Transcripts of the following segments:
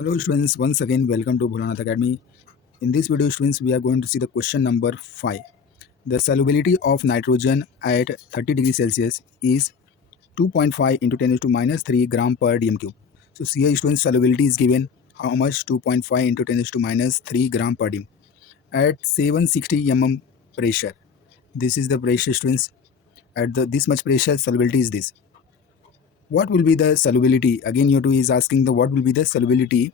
Hello students, once again welcome to Bholanathacademy. In this video students, we are going to see the question number 5. The solubility of nitrogen at 30 degrees Celsius is 2.5 into 10 to minus 3 gram per dm cube. So here students, solubility is given how much? 2.5 into 10 to minus 3 gram per dm at 760 mm pressure. This is the pressure students. At this much pressure, solubility is this. What will be the solubility? Again, U2 is asking the what will be the solubility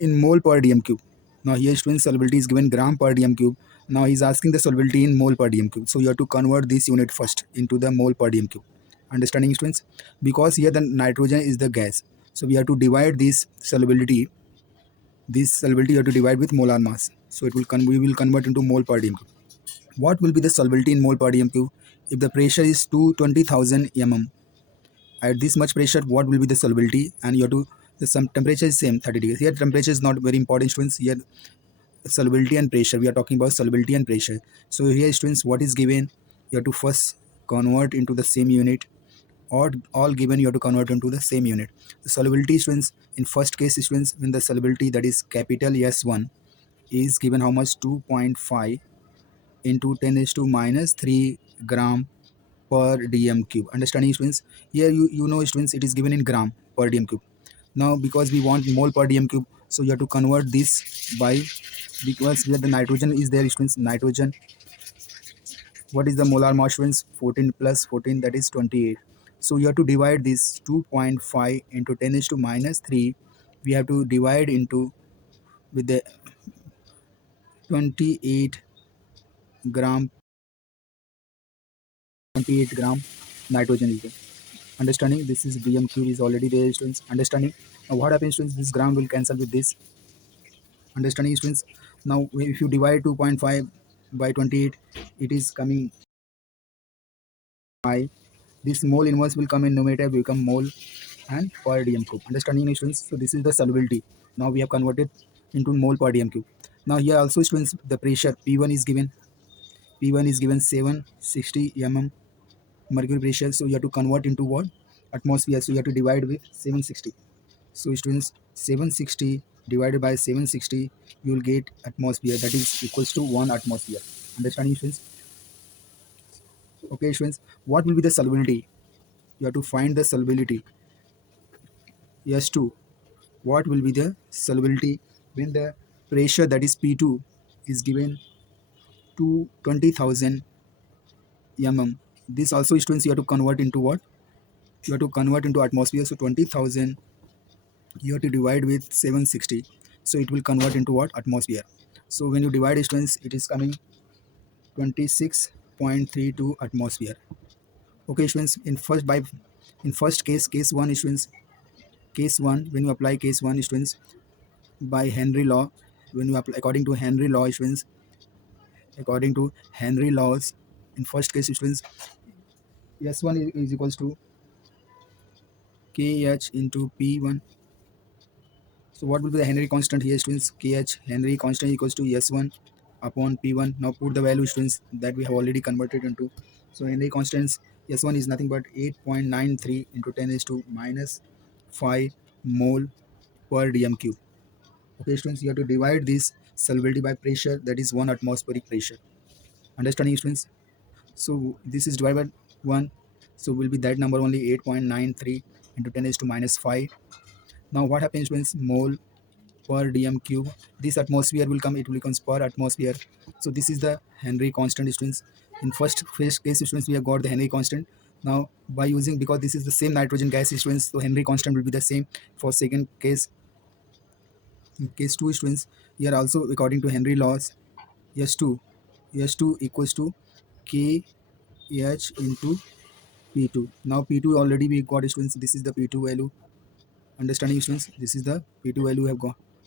in mole per dm cube. Now here students, solubility is given gram per dm cube. Now he's asking the solubility in mole per dm cube. So you have to convert this unit first into the mole per dm cube. Understanding students? Because here the nitrogen is the gas. So we have to divide this solubility. This solubility you have to divide with molar mass. So it will we will convert into mole per dm cube. What will be the solubility in mole per dm cube if the pressure is 220,000 mm? At this much pressure, what will be the solubility? And you have to the some temperature is same 30 degrees. Here temperature is not very important students. Here solubility and pressure, we are talking about solubility and pressure. So here students, what is given, you have to first convert into the same unit, or all given you have to convert into the same unit. The solubility students, in first case students, when the solubility that is capital S1 is given how much? 2.5 into 10 is to minus 3 gram per dm cube. Understanding students? Here you know students, it is given in gram per dm cube. Now because we want mole per dm cube, so you have to convert this by, because where the nitrogen is there students, nitrogen, what is the molar mass students? 14 plus 14, that is 28. So you have to divide this 2.5 into 10 is to minus 3, we have to divide into with the 28 gram, 28 gram nitrogen is there. Understanding? This is dm cube is already there students. Understanding? Now what happens students, this gram will cancel with this. Understanding students? Now if you divide 2.5 by 28, it is coming 5. This mole inverse will come in numerator, become mole and per dm cube. Understanding students? So this is the solubility. Now we have converted into mole per dm cube. Now here also students, the pressure P1 is given. P1 is given 760 mm mercury pressure. So you have to convert into what? Atmosphere. So you have to divide with 760. So students, 760 divided by 760, you will get atmosphere, that is equals to 1 atmosphere. Understanding students? Okay students, what will be the solubility? You have to find the solubility. S2, what will be the solubility when the pressure that is P2 is given to 20,000 mm. This also students, you have to convert into what? You have to convert into atmosphere. So 20,000 you have to divide with 760, so it will convert into what? Atmosphere. So when you divide students, it is coming 26.32 atmosphere. Okay students, in first case 1 students, case 1, when you apply case 1 students, by Henry law, when you apply according to Henry law students, according to Henry laws, in first case students, S1 is equals to KH into P1. So what will be the Henry constant here students? KH Henry constant equals to S1 upon P1. Now put the value students that we have already converted into. So Henry constants, S1 is nothing but 8.93 into 10 is to minus 5 mole per dm cube. Okay students, you have to divide this solubility by pressure, that is 1 atmospheric pressure. Understanding students? So this is divided by 1, so will be that number only, 8.93 into 10 is to minus 5. Now what happens students? Mole per dm cube, this atmosphere will come, it will becomes per atmosphere. So this is the Henry constant students. In first case students, we have got the Henry constant. Now by using, because this is the same nitrogen gas students, so Henry constant will be the same for second case. In case 2 students, here also according to Henry laws, s2 equals to kh into p2. Now p2 already we got students, this is the p2 value. Understanding students? This is the P2 value we have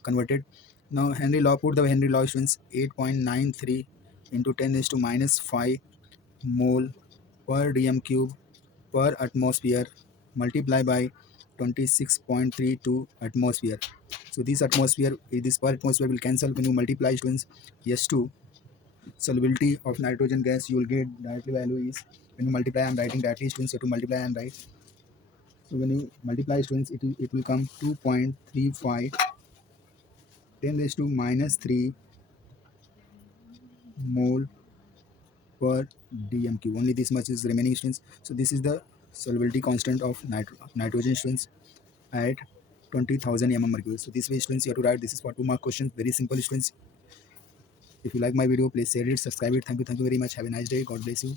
converted. Now Henry law, put the Henry law students, 8.93 into 10 is to minus 5 mole per dm cube per atmosphere, multiply by 26.32 atmosphere. So this atmosphere, this per atmosphere will cancel when you multiply students. S2 solubility of nitrogen gas, you will get directly value is, when you multiply, I am writing directly students, you have to multiply and write. So when you multiply students, it will come 2.35 10 raised to minus 3 mole per dmq. Only this much is remaining, students. So this is the solubility constant of nitrogen, students, at 20,000 mmHg. So this way, students, you have to write. This is for 2 mark question. Very simple, students. If you like my video, please share it, subscribe it. Thank you very much. Have a nice day. God bless you.